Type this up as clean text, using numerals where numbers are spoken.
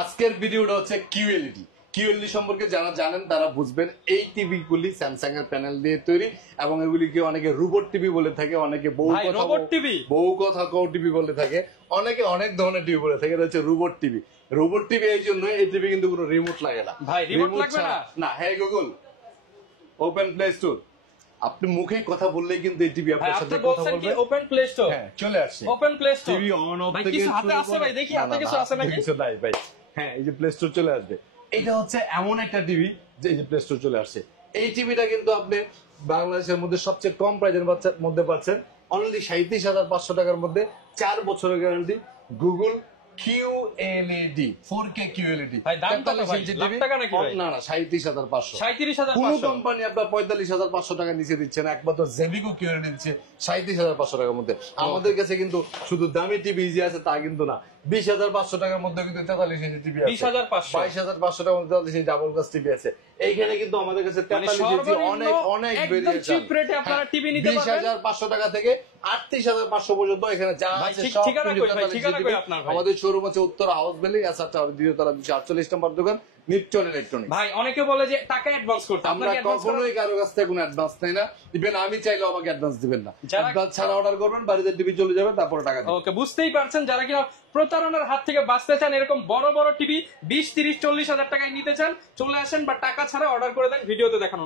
আজকের ভিডিওটা হচ্ছে কিউএলইডি। কিউএলইডি সম্পর্কে যারা জানেন তারা বুঝবেন। এই টিভি গুলি স্যামসাং এর প্যানেল দিয়ে তৈরি এবং এগুলিকে অনেকে রোবট টিভি বলে থাকে, অনেকে বউ কথা কও টিভি বলে থাকে, অনেকে অনেক ধরনের টিভি বলে থাকে। এটা হচ্ছে রোবট টিভি। রোবট টিভি এই জন্য, এই টিভি কিন্তু কোনো রিমোট লাগে না। ভাই রিমোট লাগবে না। না, হ্যাঁ গুগল ওপেন প্লে স্টোর, আপনি মুখে কথা বললেই কিন্তু এই টিভি আপনার সাথে কথা বলবে। ওপেন প্লে স্টোর, হ্যাঁ চলে আসছে open play store. TV on of ভাই থেকে কিছু হাতে আছে ভাই, দেখি হাতে কিছু আছে নাকি? কিছু নাই ভাই। হ্যাঁ এই যে প্লে স্টোর চলে আসবে। এটা হচ্ছে এমন একটা টিভি যে এই যে প্লে স্টোর চলে আসছে। এই টিভিটা কিন্তু আপনি বাংলাদেশের মধ্যে সবচেয়ে কম প্রাইজের মধ্যে পাচ্ছেন, অনলি 37,500 টাকার মধ্যে 4 বছরের guarantee. Google QLED 4K QLED। ভাই দাম কত ভাই? লাখ টাকা নাকি ভাই? না না 37,500। 37,500। কোন কোম্পানি আপনার 45,500 টাকা নিচে দিচ্ছে না, একমাত্র জেবিকো QLED দিচ্ছে 37,500 টাকার মধ্যে। আমাদের কাছে কিন্তু শুধু দামি টিভি যে আছে তা কিন্তু না, 20,500 টাকার মধ্যে কিন্তু 43 ইঞ্চি টিভি আছে, 20,500 22,500 টাকার মধ্যে 43 ইঞ্চি ডাবল গ্লাস টিভি আছে। এইখানে কিন্তু আমাদের কাছে 43 ইঞ্চি অনেক অনেক একদম চিপ রেটে আপনারা টিভি নিতে পারবেন। 20,500 টাকা থেকে 38,500 পর্যন্ত এখানে যা আছে সব ঠিকানা কই ভাই? ঠিকানা কই আপনার ভাই? আমাদের শোরুম আছে উত্তর হাউস ভ্যালি এসআর টাওয়ার দ্বিতীয় তলা 248 নম্বর দোকান, নিপটন ইলেকট্রনিক্স। ভাই অনেকে বলে যে টাকা অ্যাডভান্স করতে, আমরা আপনাকে অ্যাডভান্স কখনোই কারো কাছ থেকে কোনো অ্যাডভান্স নেই না। ইভেন আমি চাইলেও আমাকে অ্যাডভান্স দিবেন না। অ্যাডভান্স ছাড়া অর্ডার করবেন, বাড়িতে টিভি চলে যাবে, তারপরে টাকা দিবেন। ওকে, বুঝতেই পারছেন যারা কিনা প্রতারণার হাত থেকে বাঁচতে চান, এরকম বড় বড় টিভি 20, 30, 40 হাজার টাকায় নিতে চান, চলে আসেন বা টাকা ছাড়া অর্ডার করে দেন, ভিডিওতে দেখানো।